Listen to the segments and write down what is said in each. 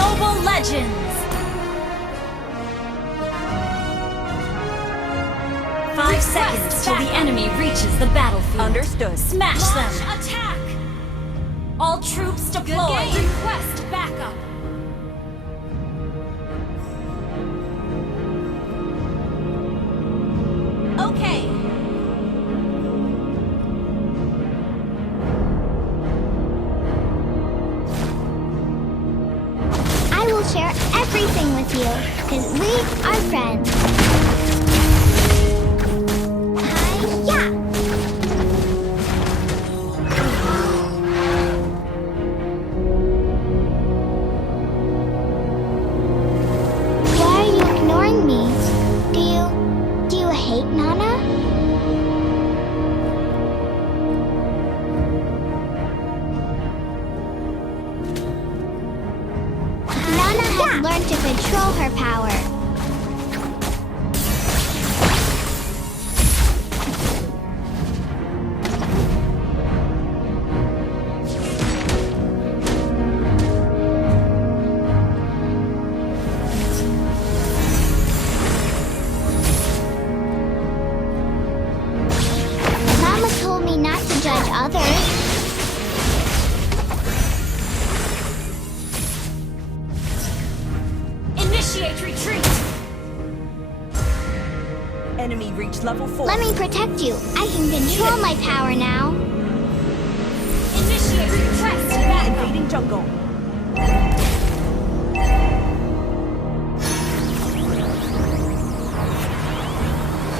Mobile Legends! 5 seconds till the enemy reaches the battlefield. Understood. Smash Launch them! attack! All troops Good deployed! game. Request backup. Okay. I will share everything with you, because we are friends. Hi-ya! Why are you ignoring me? Do you hate Nana? Nana has learned to control her power. Mama told me not to judge others. Initiate retreat. Enemy reached level 4. Let me protect you. I can control my power now. Initiate request Enemy backup. invading jungle.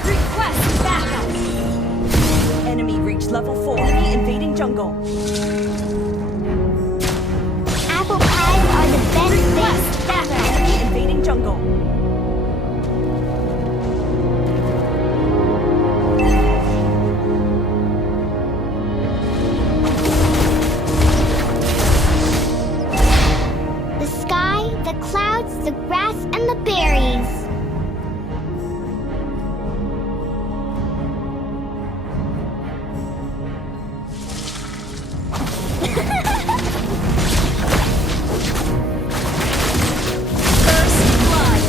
Request backup. Enemy reached level 4. Enemy invading jungle. Apple pies are the best things ever. Enemy invading jungle. The sky, the clouds, the grass, and the berries. First blood!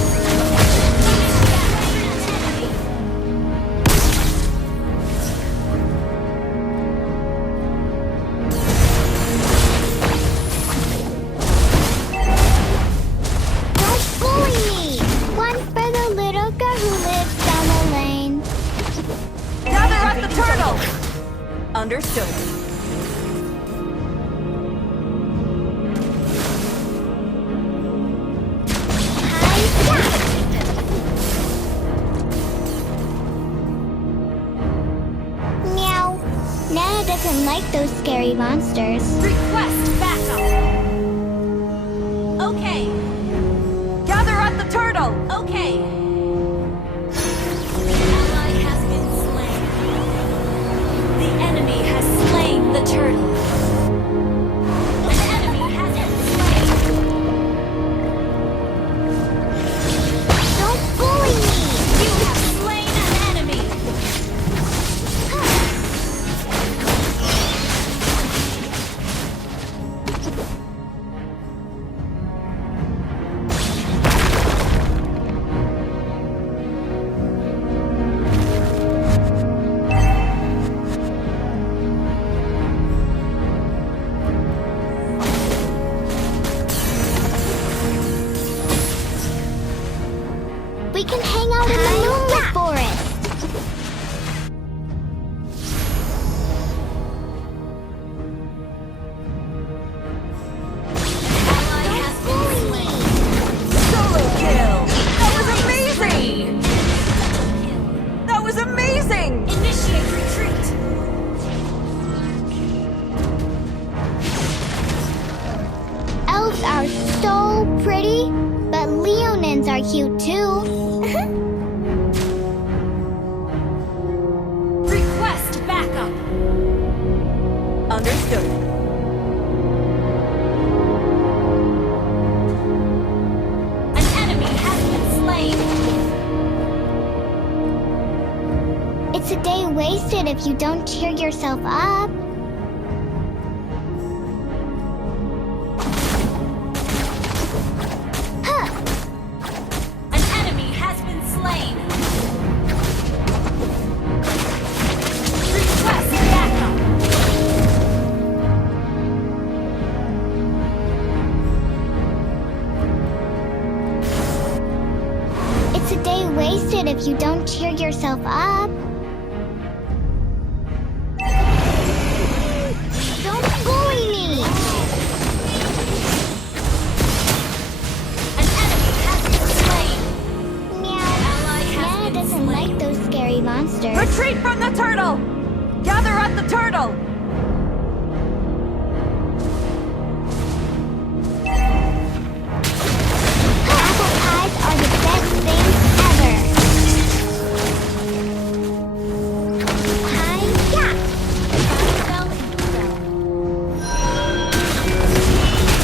Don't bully me! One for the little girl who lives down the lane. Gather up the turtle. Understood. Meow. Nana doesn't like those scary monsters. Request backup. Okay. Gather up the turtle. Okay. Ally has been slain. The enemy has slain the turtle. An enemy has been slain. Don't bully me! You have slain an enemy. We can hang out in the moonlit forest. Ally has been slain. Solo kill. That was amazing. That was amazing. Initiate retreat. Elves are so pretty, but leonins are cute too. Request backup. Understood. An enemy has been slain. It's a day wasted if you don't cheer yourself up. wasted if you don't cheer yourself up. Don't bully me! An enemy has been slain. Meow. Ally has Nana been doesn't slain. like those scary monsters. Retreat from the turtle! Gather at the turtle! Apple pies are the best things ever. Hi-ya! Fell in fell.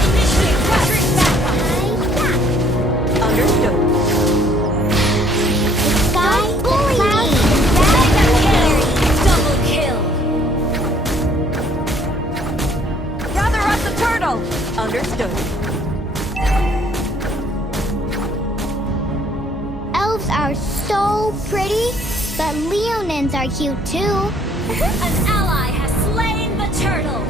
Initiate retreat backup. Hi-ya! Understood. The sky, the clouds, Double kill. Gather at the turtle! Understood. Elves are so pretty, but leonines are cute too. An ally has slain the turtle.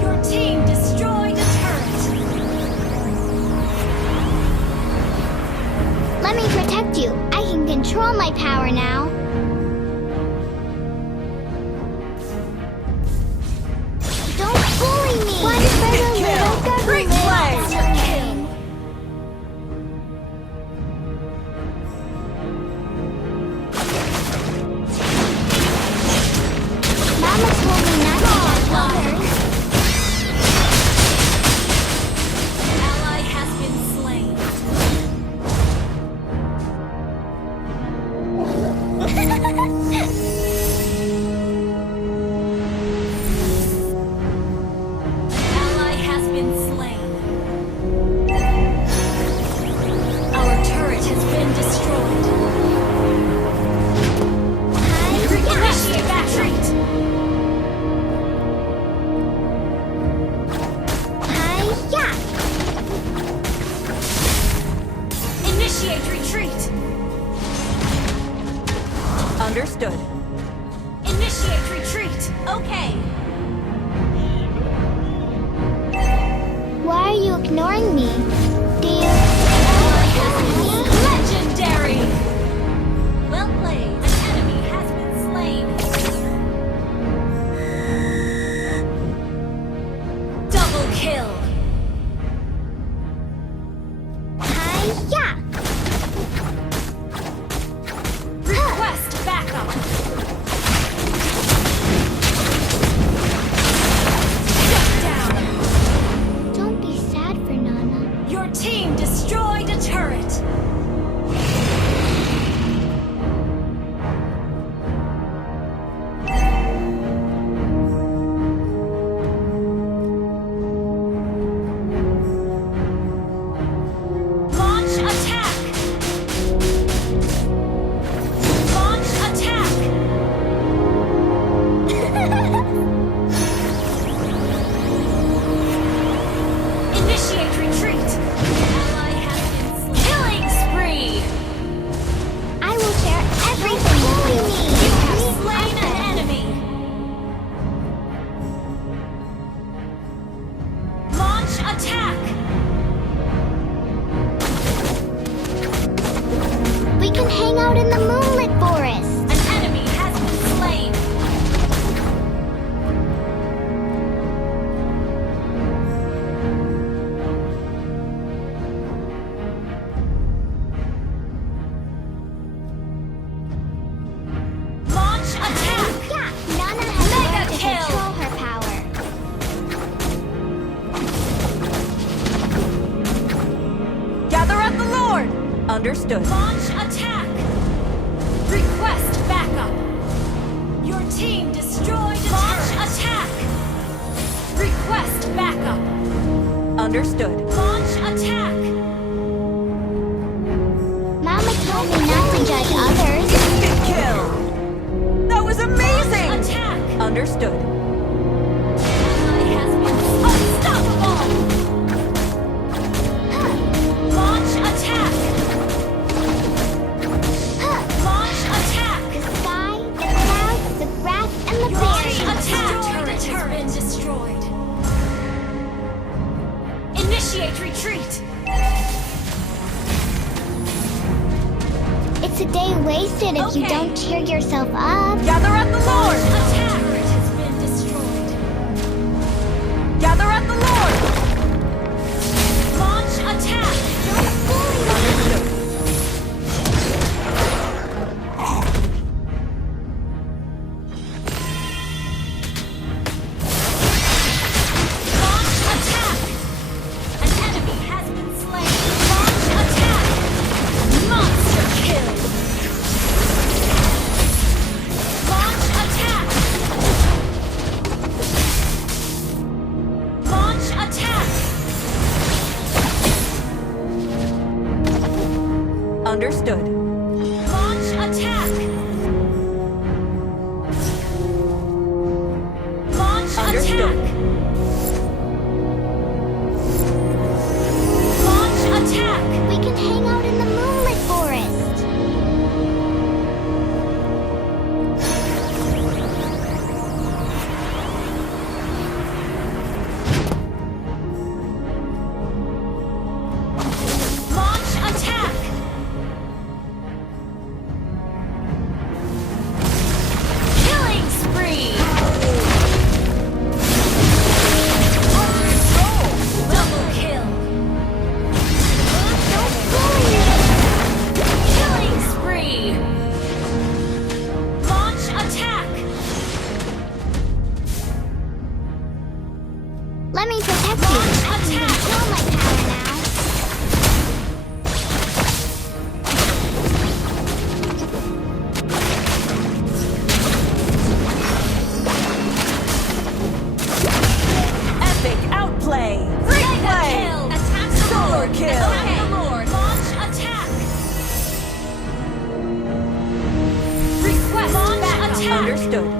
Your team destroyed a turret. Let me protect you. I can control my power now. Don't bully me! One for the little government. Great play! Mama told me not to touch others. Ally has been slain. Ally has been slain. Our turret has been destroyed. Initiate retreat. Hi-ya! Initiate retreat. Understood. Initiate retreat. Okay. Why are you ignoring me? Do you... Legendary. Well played. An enemy has been slain. Double kill. Hi-ya! Request backup. Shut down. Don't be sad for Nana. Your team destroyed a turret. Launch attack. Launch attack. Initiate retreat. Ally has been slain. Killing spree. I will share everything with you. You have slain an enemy. Launch attack. We can hang out in the moonlit forest. An enemy has been slain. Launch attack. Yeah, Nana has Mega learned to kill. control her power. Gather at the Lord! Understood. Launch attack. Request backup. Your team destroyed a Launch attack. Request backup. Understood. Launch attack. Mama told me not to judge others. Instant kill! That was amazing! Launch attack. Understood. Ally has been unstoppable. Launch attack. Launch attack. The sky, the clouds, the grass, and the Your berries. team turret has been destroyed. Initiate retreat. wasted if you Okay. don't cheer yourself up. Gather at the Lord! Attack! Turret has been destroyed. Gather at the Lord! Launch attack! Understood. Launch attack! An enemy has been slain. Launch attack! Monster kill! Launch attack! Launch attack! Understood. Launch attack! Launch Understood. attack! Launch attack! We can hang out in the moonlit forest. Launch attack! Killing spree! Double kill! Killing spree! Launch attack! Let me protect you. Launch I can attack! control my power now. Epic outplay! Free Mega play! kill! Attack the Solar Lord! kill! Attack the Lord! Launch attack! Request launch attack! Understood.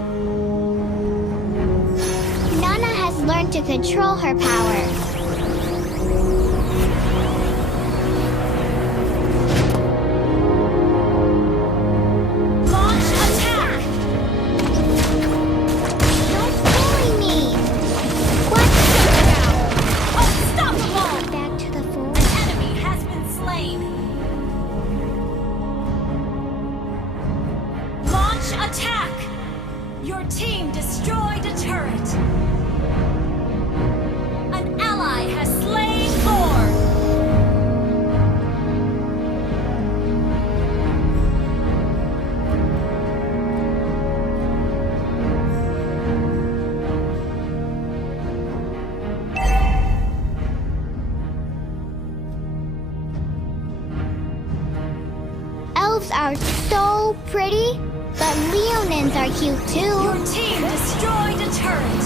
Nana has learned to control her power. Launch attack! Don't bully me. What? Unstoppable! Back to the An forest. enemy has been slain. Launch attack! Your team destroyed a turret. An ally has slain Thor. Elves are so pretty, but Leonins are cute too. Your team destroyed a turret.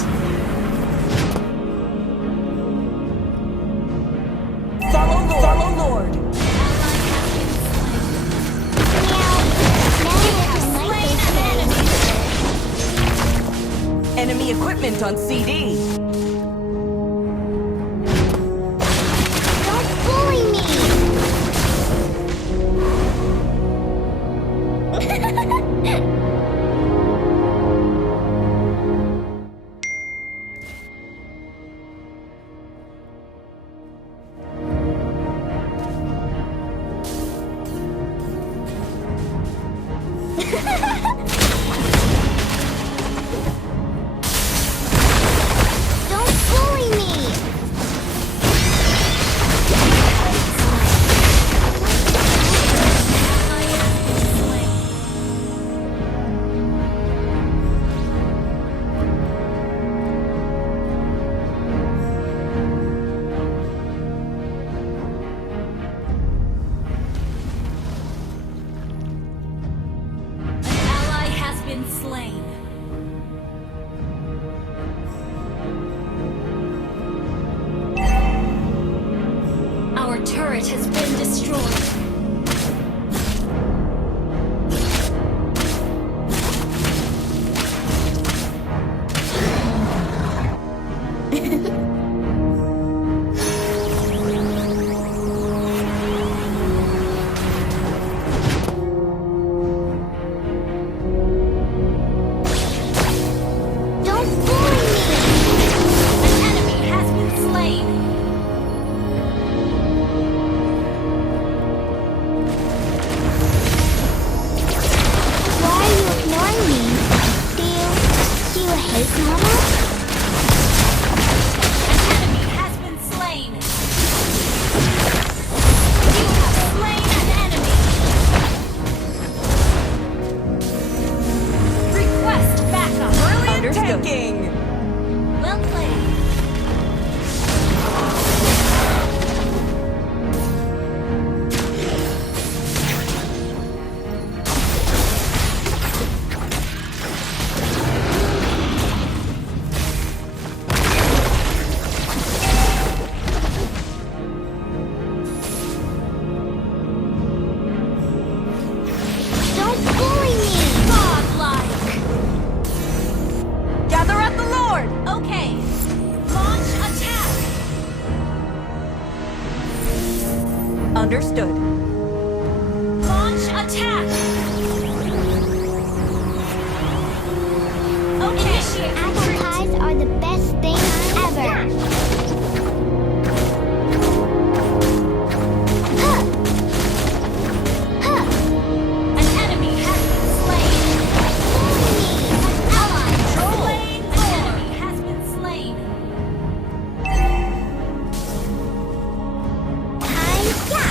Follow Lord. Ally has been slain. Meow. Now You I have can slain like an enemy. Enemy equipment on CD. Don't bully me. Don't bully me. Ally has been slain. An ally has been slain. Our turret has been destroyed. Don't bully me. An enemy has been slain. Understood. Launch attack! Okay. Initiate Apple retreat. pies are the best thing ever. Huh. Huh. An enemy has been slain. An ally slain. An enemy has been slain. Hiya.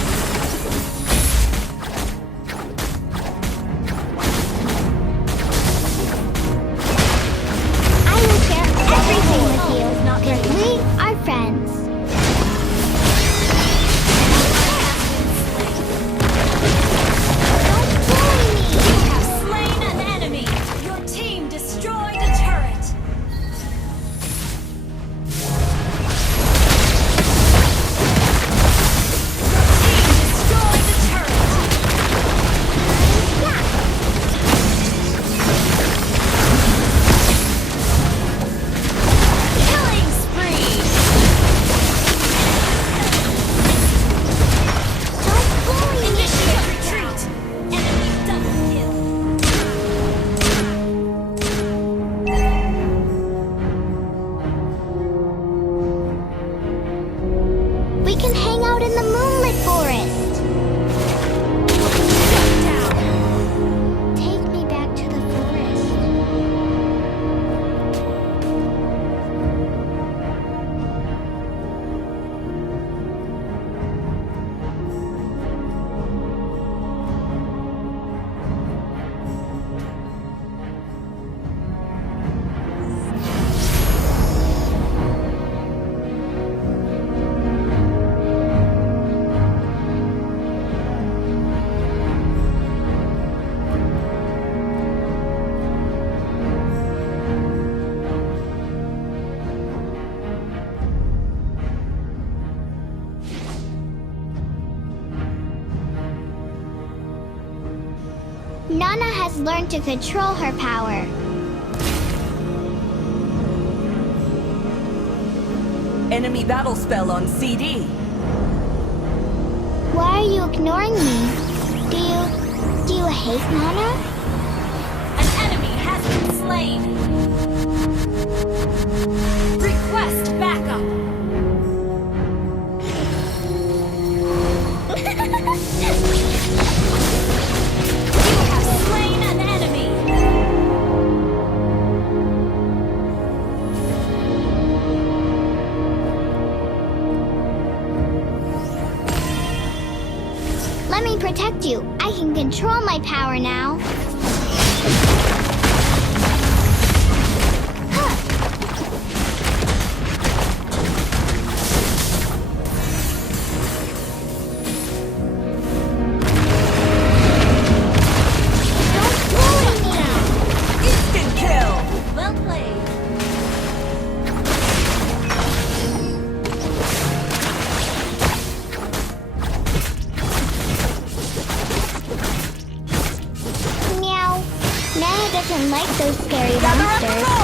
I will share everything with you. Because we are friends. Don't bully me. You have slain an enemy. Your team destroyed a turret. Team destroyed a turret. Killing spree. Don't bully me. Initiate retreat. Enemy double kill. We can hang out in the moonlit forest. Shut down. Take me back to the forest. Nana has learned to control her power. Enemy battle spell on CD. Why are you ignoring me? Do you hate Nana? An enemy has been slain. Request backup. You have slain an enemy. Let me protect you. I can control my power now. Huh. Don't bully me. Instant kill. Well played. Meow. Nana doesn't like those scary Gather up the monsters.